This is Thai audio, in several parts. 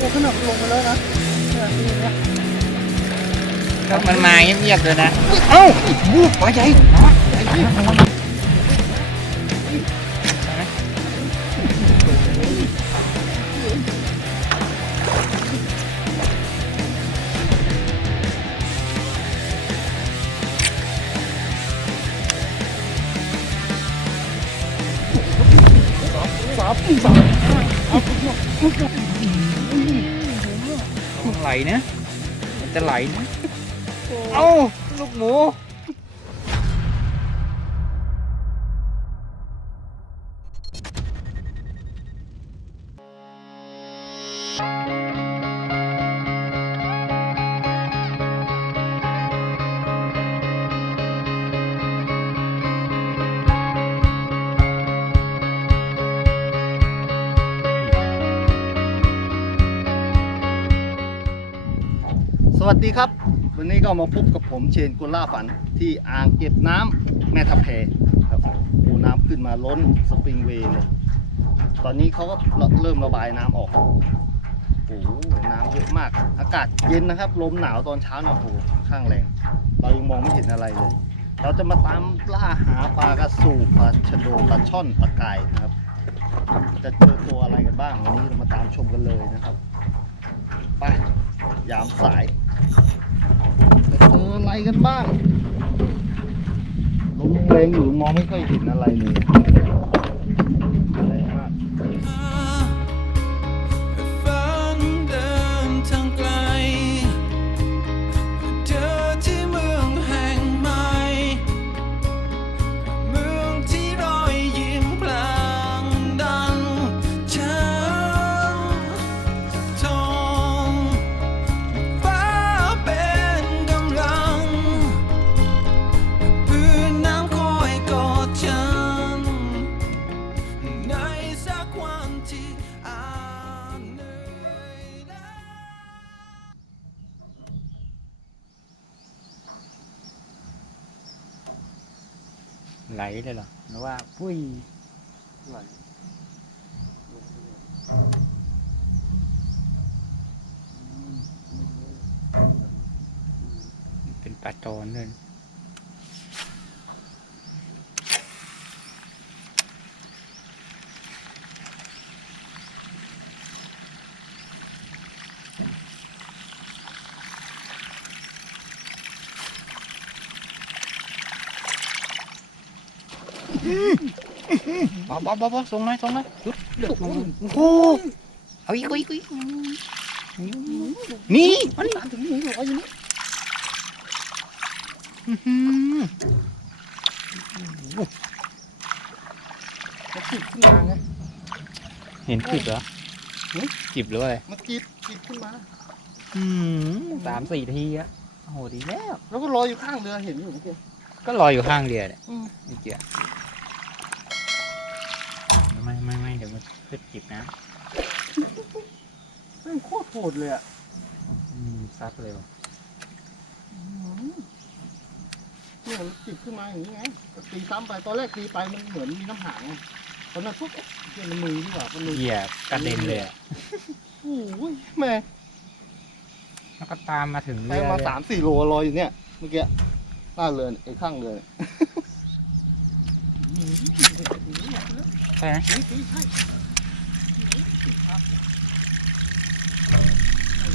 โอ้ขนาดลงไปแล้วนะเนี่ยนี่นะก็มันมาเงียบๆเลยนะ เอ้าวูบไปใหญ่ใหญ่ที่สามสาม ไหลนะ มันจะไหลนะ เอ้า ลูกหมู วัสดีครับ วันนี้ก็มาพบกับผมเชนกุล่าฝันที่อ่างเก็บน้ำแม่ทับแพครับโอ้น้ำขึ้นมาล้นสปริงเวย์เลยตอนนี้เขาก็เริ่มระบายน้ำออกโอ้โหน้ำเยอะมาก อากาศเย็นนะครับลมหนาวตอนเช้าเนี่ยโอ้โหค่อนข้างแรง เรายังมองไม่เห็นอะไรเลย เราจะมาตามล่าหาปลากระสูปลาชะโดปลาช่อนปลากายนะครับ จะเจอตัวอะไรกันบ้างวันนี้เรามาตามชมกันเลยนะครับไปยามสาย อะไรกันบ้างลมแรงอยู่มองไม่ค่อยเห็นอะไรเลย ไหลเลยเหรอหรือว่าปุ้ยไหลเป็นปลาตอนเลย อบอบอบส่งหน่อยส่งหน่อยหยุดเลือกมันโอ้โหเอาอีกเอาอีกนี่มันตามถึงนี่เหรออยู่นี่จิบขึ้นมาไงเห็นจิบเหรอหึจิบหรืออะไรมันจิบจิบขึ้นมาสามสี่ทีอะโหดีแล้ว แล้วก็ลอยอยู่ข้างเรือเห็นอยู่เมื่อกี้ก็ลอยอยู่ข้างเรือเนี่ยอืมนี่เกี ไม่ไม่เดี๋ยวมันขึ้นจิบนะแม่งโคตรโหดเลยอะอืมซัดเลยว่ะเนี่ยมันจิบขึ้นมาอย่างนี้ไงก็ตีซ้ำไปตอนแรกตีไปมันเหมือนมีน้ำหางไงตอนนั้นปุ๊บเอ๊ะเหี้ยมันมือที่ว่ามันมือเหยียบกระเด็นเลยอะโอ้ยแม่แล้วก็ตามมาถึงไปเรือมาเลยสามสี่โลลอยอยู่เนี่ยเมื่อกี้หน้าเรือเนี่ยไอ้ข้างเรือเนี่ยใช่ไหมนี่นี่ใช่ครับ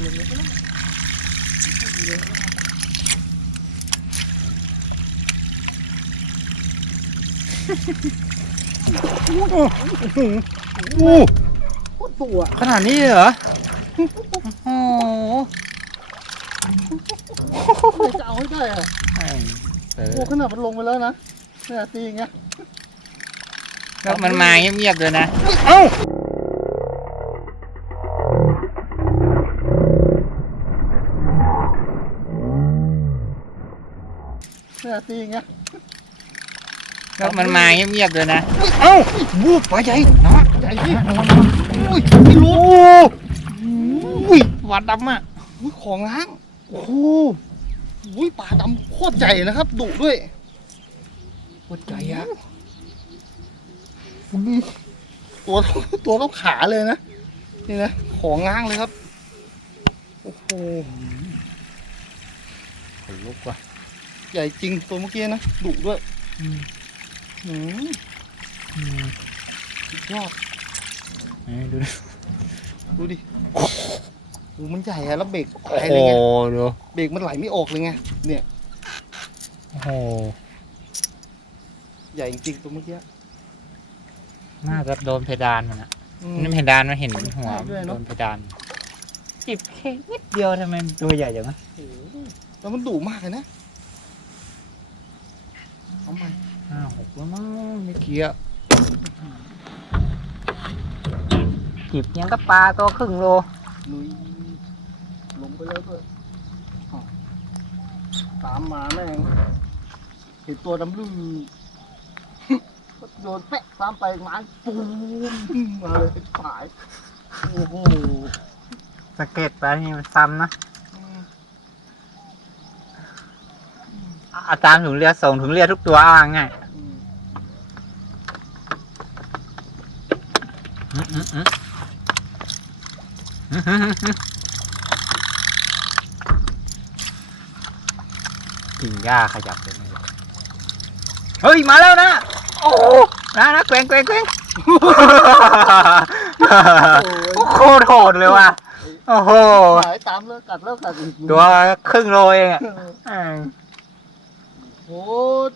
เรือเล็กไปแล้วเรือเล็กไปแล้โอ้โคตรตัวขนาดนี้เหรอ โอ้โหจะเอาให้ได้อะแม่งเอโอ้ขนาดมันลงไปแล้วนะเนี่ยตีอย่างเงี้ยแล้วมันมาเงียบๆเลยนะ เอ้า เนี่ยตีอย่างเงี้ยแล้วมันมาเงียบๆเลยนะ เอ้าวูบไปใหญ่ใหญ่ที่อุ้ยไม่รู้อุ้ยหวัดดำอะอุ้ยของล้างโอ้โหอุ้ยปลาดำโคตรใหญ่นะครับดุด้วยปวดใจอะตัวตัวเท่าขาเลยนะนี่นะของง้างเลยครับอโอ้โหขนลุกว่ะ ใหญ่จริงตัวเมื่อกี้นะดุด้วยอืมหืมอืมสุดยอดเอ้ยดูดิดูดิโอ้โหมันใหญ่อะแล้วเบรกโอ้ไหลโหเลยไงดูเบรกมันไหลไม่ออกเลยไงเนี่ยโอ้โหใหญ่จริงตัวเมื่อกี้น่าจะโดนเพดานมันอะอืมนี่เพดานมันเห็นหัวใช่ด้วยเนโดอะนเพดานจิบแค่นิดเดียวทำไมมันตัวใหญ่จังวะโอ้โหแล้วมันดุมากเลยนะเอาใหม่ ห้าหกแล้วมั้งเมื่อกี้อะจิบยังก็ปลาตัวครึ่งโลลุยลงไปแล้วด้วยอ้าวตามมาแม่งเห็นตัวดำลือโยนแปะตามไปหมาปูมมาเลยสายโอ้โหสะเก็ตไปนี่มันซ้ำนะอืมอาตามถุงเรือส่งถุงเรือทุกตัวเอาง่าย อืม อืมอืมอืมอืมอืมอืมอืม กิ่งหญ้าขยับเลยไม่รู้เฮ้ย มาแล้วนะ โอ้โหนะนะแกว่งแกว่งแกว่งโอ้ยโคตรโหดเลยว่ะ โอ้โหหายตามแล้วกัดแล้วกัดอีกตัวครึ่งโลเองอะแม่งโอ้ย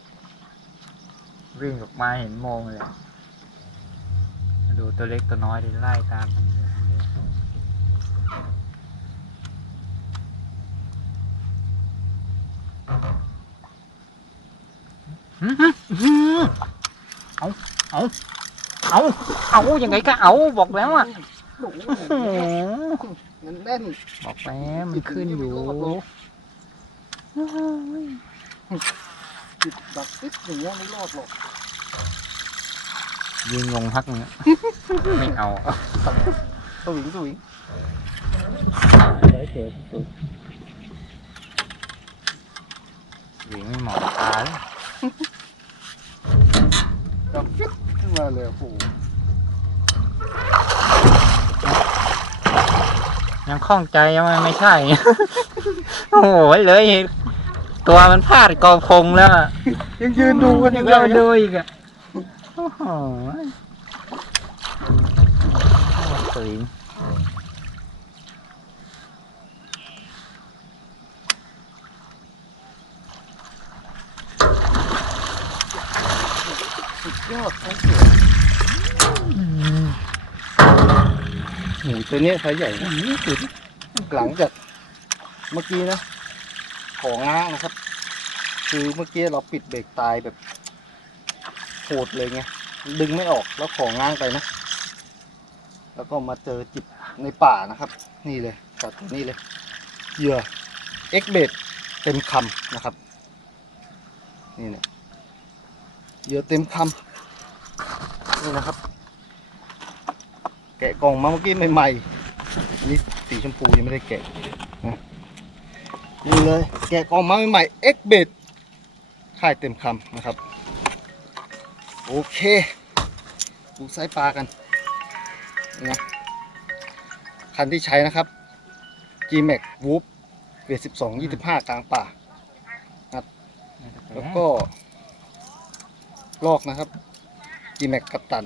วิ่งออกมาเห็นโมงเลย ดูตัวเล็กตัวน้อยดิไล่ตามมัน เลยอื้อหืออื้อหือเอาเอาเอาเอายังไงก็เอาบอกแล้วอะโอ้โหโอ้โหมันแน่นบอกแล้วมันขึ้นอยู่จิตดักติดอย่างเงี้ยไม่รอดหรอกยิงลงพักนึงอะไม่เอาอะสวิงสวิงวิ่งไม่เหมาะกับตาเลยดักฟิตขึ้นมาเลยโอ้โหยังคล่องใจยังไม่ไม่ใช่ โอ้โหเลยตัวมันพลาดกอพงแล้วอะยังยืนดูกันอยู่เลเรายดูอีกอะโอ้โหสวย ยอดทั้งสวยโอ้โหตัวเนี้ยไซส์ใหญ่นะสุดหลังจากเมื่อกี้นะของง้างนะครับ คือเมื่อกี้เราปิดเบรกตายแบบโหดเลยไงดึงไม่ออกแล้วของง้างไปนะ แล้วก็มาเจอจิบในป่านะครับ นี่เลยจัดตัวนี้เลยเหยื่อ X b a i t เต็มคำนะครับ นี่เนี่ยเหยื่อเต็มคำ นี่นะครับ แกะกล่องมาเมื่อกี้ใหม่ๆอันนี้สีชมพูยังไม่ได้แกะนะนี่เลย แกะกล่องมาใหม่ๆ X b a i t ค่ายเต็มคำนะครับ โอเคดูไซส์ปลากันนี่นะคันที่ใช้นะครับ G-Max Whoop เวท12 25กลางป่าแล้วก็ลอกนะครับ G-Max กัปตัน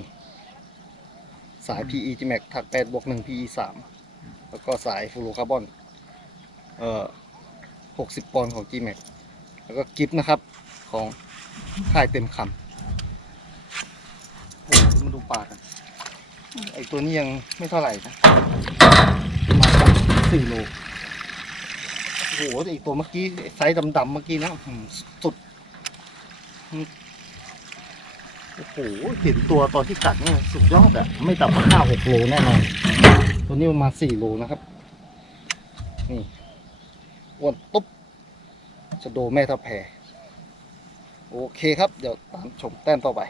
สาย PE G-Max ถัก8บวก1 PE 3แล้วก็สายฟูโรคาร์บอนเอ่อ60 ปอนด์ของ G-Max แล้วก็กิฟต์นะครับของค่ายเต็มคำโอ้โหมาดูปลากันไอตัวนี้ยังไม่เท่าไหร่นะมาณสักสี่โลโอ้โหแต่อีกตัวเมื่อกี้ไซส์ดำๆเมื่อกี้นะสุด โอ้โหเห็นตัวตอนที่กัดเนี่ยสุดยอดอะไม่ต่ำกว่าห้าหกโลแน่นอนตัวนี้ประมาณสี่โลนะครับ นี่อ้วนตุ๊บจะโดแม่ทับแพรโอเคครับ เดี๋ยวตามชมแต้มต่อไป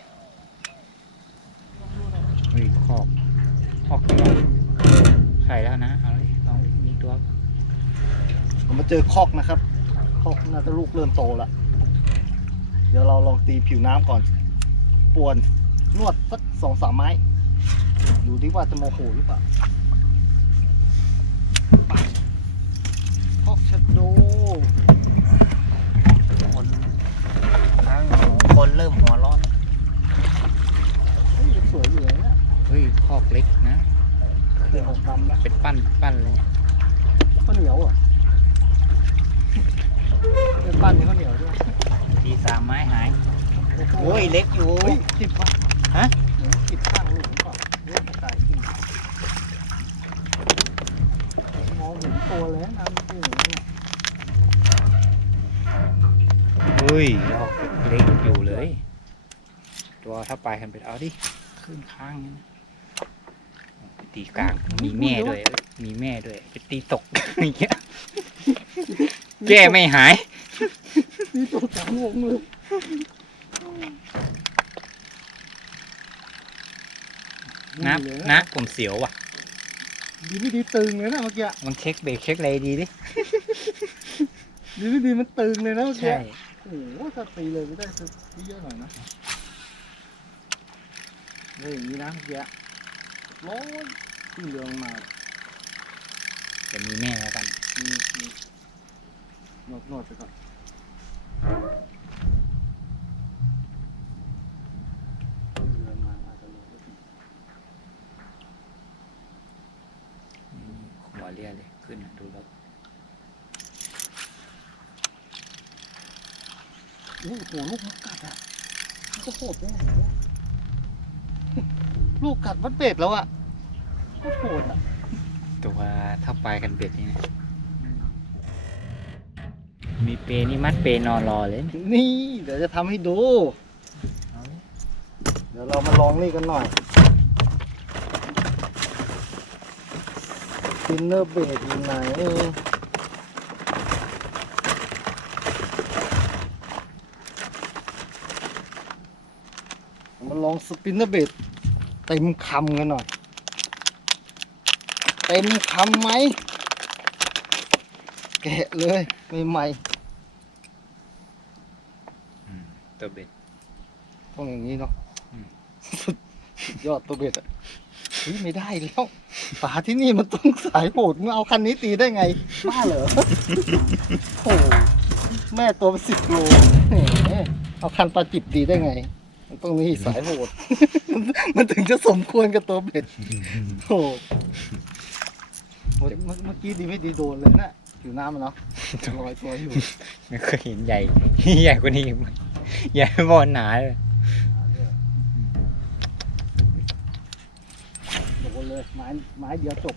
เฮ้ยขอกขอกไม่ออกใส่แล้วนะ เอาเลยลองมีตัวผมมาเจอคอกนะครับ คอกน่าจะลูกเริ่มโตละเดี๋ยวเราลองตีผิวน้ำก่อน ป่วน นวดสักสองสามไม้ ดูดิว่าจะโมโหหรือเปล่าพอกชัดโดคนทั้งคนเริ่มหัวร้อนเฮ้ยสวยอยู่เลยนะเฮ้ยคอกเล็กนะเเป็นปั้นปั้นเลยข้าวเหนียวอะ ยดอกเล็กอยู่เลย ตัวถ้าไปกันไปเอาดิ ขึ้นข้างนี่นะไปตีกลาง มีแม่ด้วยเอ้ยมีแม่ด้วยไปตีตกอย่างเงี้ยแก้ไม่หายนี่ตัวกลางวงเลยนับนะผมเสียวว่ะ ดีไม่ดีตึงเลยนะเมื่อกี้ มันเช็คเบรกเช็คอะไรดีดิ ดีไม่ดีมันตึงเลยนะเมื่อกี้ใช่โอ้โหถ้าตีเลยไม่ได้สักเยอะหน่อยนะเลยอย่างนี้นะเมื่อกี้ร้อยขึ้นเรือลงมาจะมีแม่แล้วกันมีมีนวดนวดไปก่อนเรือมาอาจจะลงก็ถึงหัวเรียเลยขึ้นน่ะดูแล้วโอ้โหลูกมันกัดอะมันจะโหดได้ไงวะลูกกัดวัดเบ็ดแล้วอะโคตรโหดอะตัวถ้าไปกันเบ็ดนี่นะมีเปรนี่มัดเปรนอนรอเลยนะนี่ เดี๋ยวจะทำให้ดู เดี๋ยวเรามาลองนี่กันหน่อยซินเนอร์เบดอยู่ไหน มาล องสปินเนอร์เบดเต็มคำกันหน่อย เต็มคำไหม แกะเลยใหม่ตัวเบ็ดๆต้องอย่างนี้เนาะอืมสุดสุดยอดตัวเบ็ดอะเฮ้ยไม่ได้แล้วป่าที่นี่มันต้องสายโหดมึงเอาคันนี้ตีได้ไงบ้าเหรอโอ้โหแม่ตัวเป็นสิบโลแหมเอาคันปลาจิบตีได้ไงมัน ต้องนี่สายโหด มันถึงจะสมควรกับตัวเบ็ดโอ้โหเมื่อเมื่อเมื่อกี้ดีไม่ดีโดนเลยนะผิวน้ำมันเนาะลอยตัวอยู่ไม่เคยเห็นใหญ่ ใหญ่กว่านี้อีกไหมใหญ่บอลหนาเลยโดนเลยไม้ไม้เดียวจบ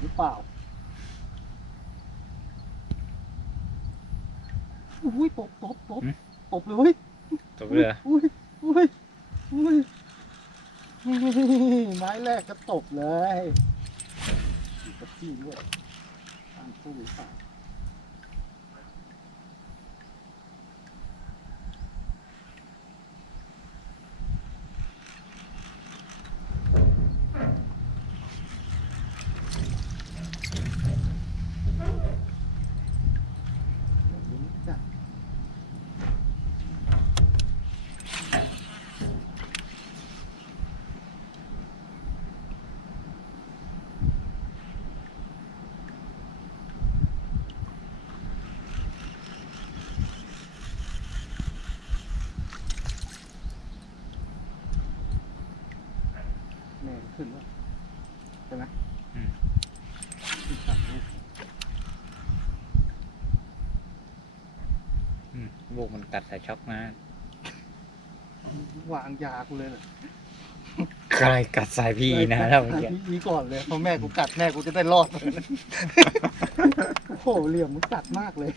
หรือเปล่าอุ้ยตบตบตบตบเลยเว้ยตัวเรืออุ้ย อุ้ยอุ้ยไม้แรกก็ตกเลยตะกี้ด้วยตามสู้หรือเปล่าลุ้นจ้ะ แม่ขึ้นแล้วใช่ไหม อืม อืม ลูกมันกัดใส่ช็อกมา วางยากูเลยเหรอใครกัดใส่พี่นะแล้วเมื่อกี้นี่ก่อนเลยเพราะแม่กูกัดแม่กูจะได้รอด โอ้โหเหลี่ยมมึงกัดมากเลย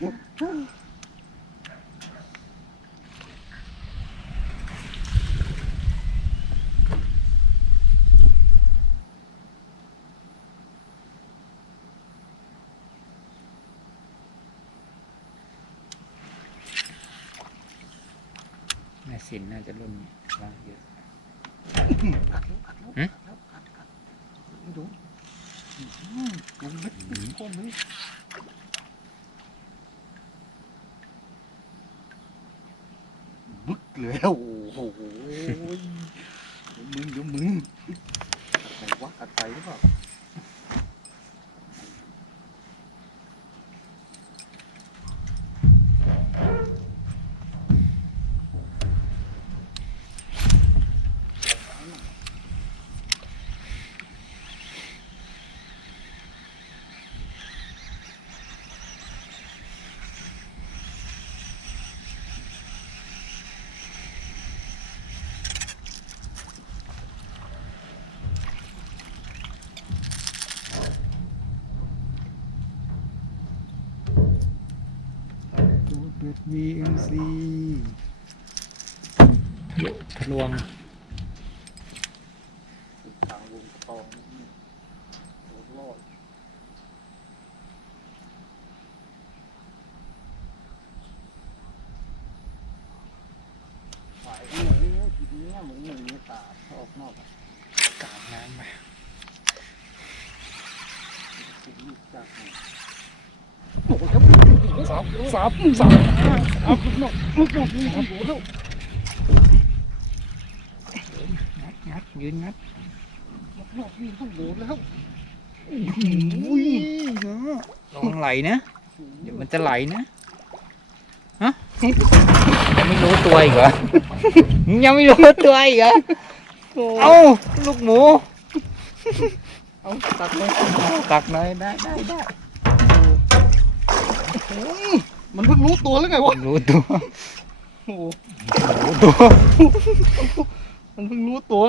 สินน่าจะรุ่นล้างเยอะกัดอัดอัดอัดอัดไม่ดูยังไมดูเม็ดโคมเลยบึกเลยโอ้โหเดี๋ยวมึงเดี๋ยวมึงไหนวะกัดไปหรือเปล่า ดูดเบ็ด VMC ทะลวงทางวงทองโอ้โหรอดสายก็เหนื่อยทีนี้เหมือนหนึ่งในตาออกนอกอะกลางน้ำไปถึงลูกจาก สับสับสับเอาลูกนอกลูกนอกนี่โอ้โหแล้วงัดงัดยืนงัดลูกนอกนี่โอ้โหแล้วอุ้ยลองไหลนะ เดี๋ยวมันจะไหลนะฮะยังไม่รู้ตัวอีกเหรอยังไม่รู้ตัวอีกเหรอเอ้าลูกหมู เอาตัดเลยตักหน่อยได้ได้ได้ มันเพิ่งรู้ตัวแล้วไงวะรู้ตัวโอ้โหรู้ตัว มันเพิ่งรู้ตัว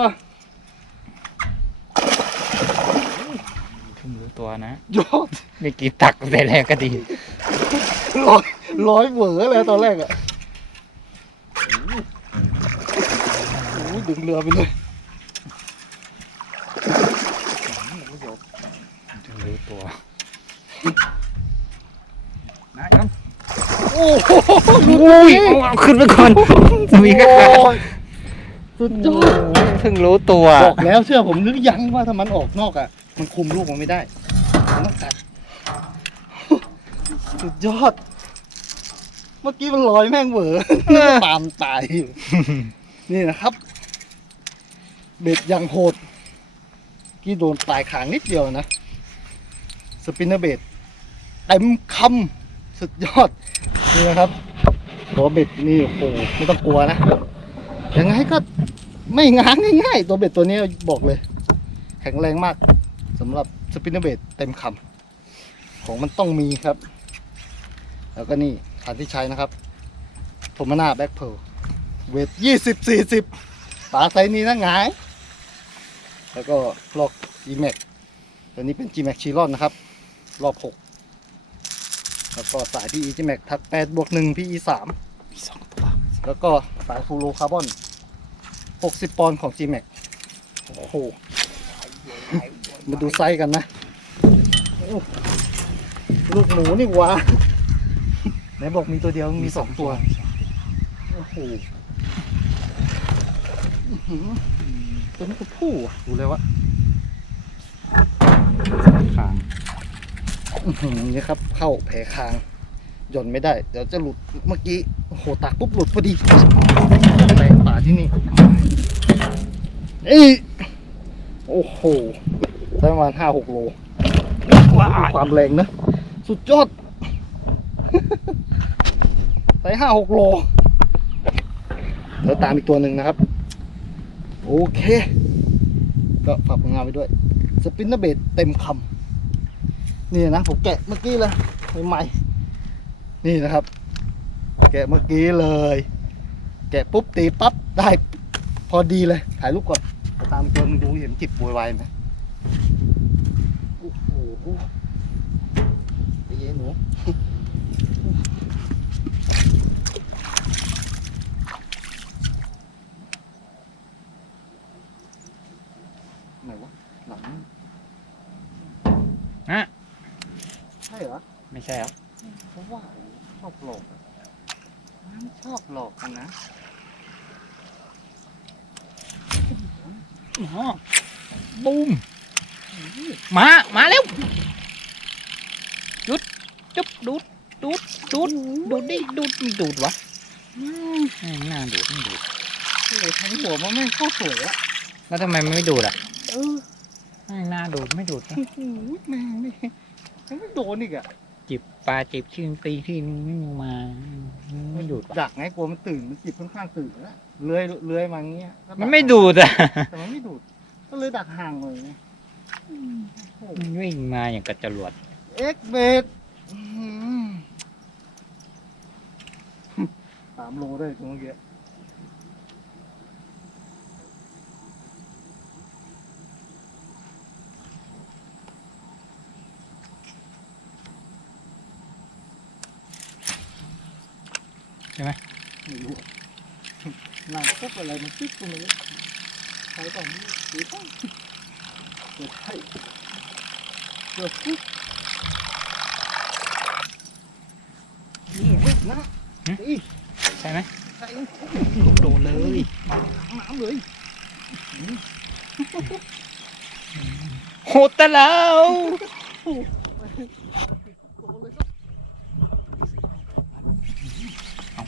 เพิ่งรู้ตัวนะยอดไม่กี่ตักแต่แรกก็ดีร้อยร้อยเหวอเลยตอนแรกอะโอ้โหดึงเรือไปเลยถึงรู้ตัวนะครับ โอ้โหอุ้ยเอาเอาขึ้นไปก่อนมีก็ขาดโอ้ยสุดยอดเพิ่งรู้ตัวบอกแล้วเชื่อผมนึกยังว่าถ้ามันออกนอกอะมันคุมลูกมันไม่ได้มันต้องกัดสุดยอด เมื่อกี้มันลอยแม่งเหวอตามตายอยู่นี่นะครับ เบ็ดยังโหดกี้โดนปลายขางนิดเดียวนะ สปินเนอร์เบ็ดเต็มคำสุดยอด นี่นะครับตัวเบ็ดนี่โอ้โหไม่ต้องกลัวนะยังไงก็ไม่ง้างง่ายๆตัวเบ็ดตัวนี้บอกเลย แข็งแรงมากสำหรับสปินเนอร์เบ็ดเต็มคำของมันต้องมีครับ แล้วก็นี่ฐานที่ใช้นะครับโทมานาแบ็คเพลเวทยี่สิบสี่สิบปลาไซนี้นะหงาย แล้วก็ลอก G Max ตัวนี้เป็น G Max ชีรอนนะครับ รอบหก แล้วก็สาย PE G Max ทักแปดบวกหนึ่ง PE สามมีสองตัวแล้วก็สายฟูโรคาร์บอน60ปอนด์ของ G Max โอ้โห มาดูไซส์กันนะโอ้ลูกหมูนี่หวะไหนบอกมีตัวเดียวมีสองตัว โอ้โหอื้อหือตัวนี้ก็ผู้อะดูเลยว่าขางอื้อหือ นี่ครับ เข้าแผลคางหย่อนไม่ได้ เดี๋ยวจะหลุดเมื่อกี้โอ้โหตักปุ๊บหลุดพอดีแรงป่าที่นี่นี่โอ้โหได้ประมาณห้าหกโลว้าความแรงนะ สุดยอดได้ห้าหกโลแล้วตามอีกตัวหนึ่งนะครับ โอเค ก็ฝากผลงานไว้ด้วย สปินเนอร์เบดเต็มคำ นี่นะผมแกะเมื่อกี้เลยใหม่ๆนี่นะครับ แกะเมื่อกี้เลย แกะปุ๊บตีปั๊บได้พอดีเลยถ่ายรูปก่อนตามตัวหนึงดูเห็นจิบโวยวายไหมโอ้โหไปเย็นหนู ไหนวะหลัง ฮะ ใช่เห รอไม่ใช่ครับเพราะว่าชอบหลอกอะมันชอบหลอกกันนะอ๋อบูมมา มาเร็วหยุดจุ๊บดูดดูดดูดดูดดิดูดมีดูดวะอืมหน้าดูดไม่ดูดเลยทั้งหัวมันไม่งเข้าสวยอะแล้วทำไมมันไม่ดูดอะเออหน้าดูดไม่ดูดนะโอ้โหแม่งนี่ยังไม่โดนอีกอะ จิบปลาจิบชื่นตีที่นึงไม่มาไม่ดูดวะดักไงกลัวมันตื่นมันจิบค่อนข้างตื่นแล้วเลื้อยเลื้อยมาอย่างเงี้ยก็ดักมันไม่ดูดอะแต่มันไม่ดูด ก็เลยดักห่างเลยไงอืมโอ้โหมันวิ่งมาอย่างกับจรวดเอ็กเบดสามโลได้ตัวเมื่อกี้ ใช่ไหมไม่รู้อะนั่งปุ๊บอะไรมันปิ๊กขึ้นมาเลยใช้ต่อนี้หรือเปล่าเปิดให้เปิดปุ๊บนี่เฮ้ยนะนี่ใช่ไหมใส่โดนเลยน้ำเลยโหดแต่แล้ว โอ้โหเลยครับ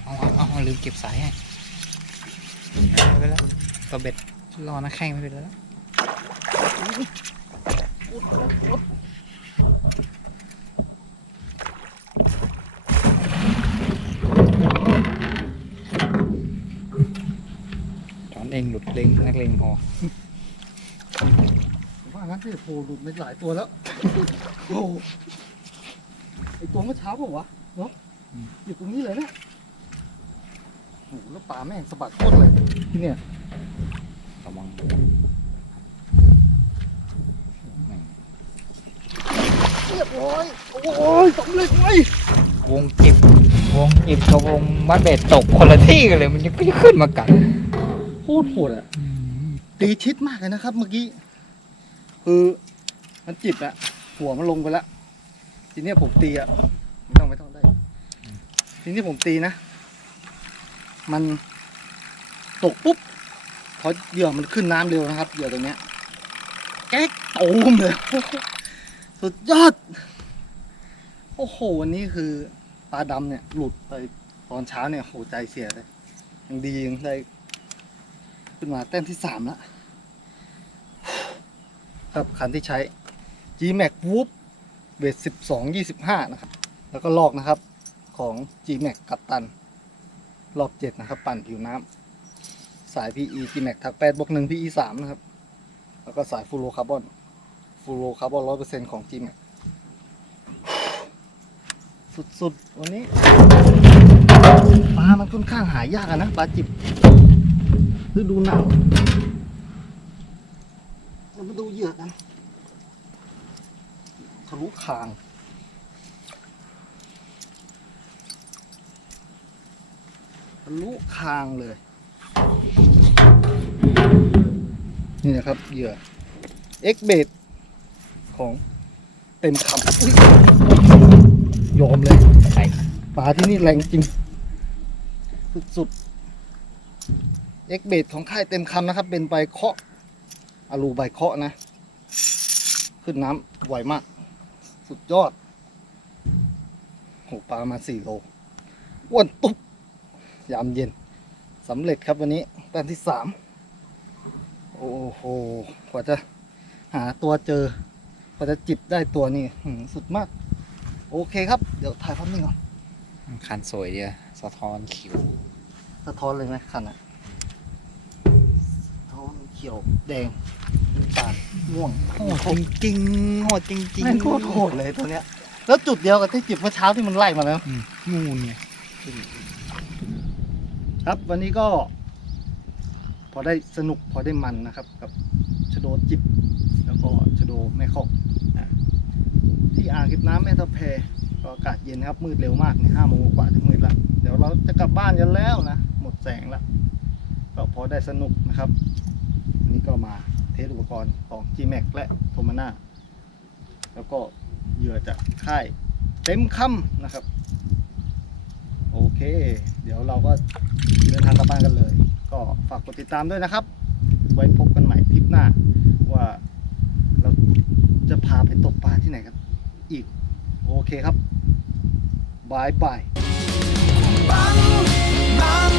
เอาเอาเอาเอาลืมเก็บสายให้ไม่เป็นไรตัวเบ็ดรอนะแข้งไม่เป็นไรแล้วอุดอุดอุดถอนเองหลุดเลงนักเลงพอผมว่างั้นที่โผล่หลุดไปหลายตัวแล้วโอ้โหไอตัวเมื่อเช้าบอกวะเนาะอยู่ตรงนี้เลยเนี่ย โอ้โหแล้วปลาแม่งสะบัดโคตรเลยที่เนี่ยระวังแม่งเรียบร้อยโอ้ยสำเร็จเว้ยวงจิบวงจิบกับวงมัดเบ็ดตกคนละที่กันเลย มันยังก็ขึ้นมากัดโคตรโหดอะตีชิดมากเลยนะครับ เมื่อกี้คือมันจิบอะหัวมันลงไปแล้วทีเนี้ยผมตีอะไม่ต้องไม่ต้องได้ทีนี้ผมตีนะ มันตกปุ๊บเพอเหยื่อมันขึ้นน้ำเร็วนะครับเหยื่อตัวเนี้ยแก๊กตูมเลยสุดยอด โอ้โหวันนี้คือปลาดำเนี่ย หลุดไปตอนเช้าเนี่ยโหใจเสียเลยยังดียังได้ขึ้นมาแต้มที่สามแล้วครับคันที่ใช้ G Max Whoop เวทสิบสองยี่สิบห้านะครับ แล้วก็ลอกนะครับของ G Max กัปตัน รอบเจ็ดนะครับ ปั่นผิวน้ำสาย PE G Max ทักแปดบวกหนึ่ง PE สามนะครับ แล้วก็สายฟูโรคาร์บอนฟูโรคาร์บอนร้อยเปอร์เซ็นต์ของ G Max สุดๆ วันนี้ปลามันค่อนข้างหายากนะปลาจิบฤดูหนาวเรามาดูเหยื่อกันทะลุคาง ทะ ลุคางเลย นี่นะครับเหยื่อ X b a i t ของเต็มคำยอมเลยปลาที่นี่แรงจริง สุดๆเอ็กเบดของค่ายเต็มคำนะครับ เป็นใบเคาะอาลูใบเคาะนะ ขึ้นน้ำไวมาก สุดยอดโหปลามาสี่โลอ้วนตุ๊บ ยามเย็นสำเร็จครับวันนี้แต้มที่สามโอ้โหกว่าจะหาตัวเจอกว่าจะจิบได้ตัวนี่หือสุดมาก โอเคครับ เดี๋ยวถ่ายภาพนิ่งก่อนคันสวยเดียวสะท้อนขิวสะท้อนเลยไหมคันอะสะท้อนเขียวแดงน้ำตาลม่วงโหดจริงๆโหดจริงแม่งโคตรโหดเลยตัวเนี้ย แล้วจุดเดียวกับที่จิบเมื่อเช้าที่มันไล่มาแล้วอืมนูนไง ครับวันนี้ก็ พอได้สนุกพอได้มันนะครับ กับชโดจิบ แล้วก็ชโดแม่คอกที่อ่างเก็บน้ำแม่ตะแพก็อากาศเย็นครับมืดเร็วมากในห้าโมงกว่าถึงมืดละเดี๋ยวเราจะกลับบ้านกันแล้วนะ หมดแสงละก็พอได้สนุกนะครับอันนี้ก็มาเทสอุปกรณ์ของ G-Max และโทมาน่าแล้วก็เหยื่อจากค่ายเต็มคำนะครับ โอเค เดี๋ยวเราก็เดินทางกลับบ้านกันเลย ก็ฝากกดติดตามด้วยนะครับ ไว้พบกันใหม่คลิปหน้า ว่าเราจะพาไปตกปลาที่ไหนกันอีก โอเคครับบายบาย บังบัง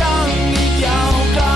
ยังอีกยาวไกล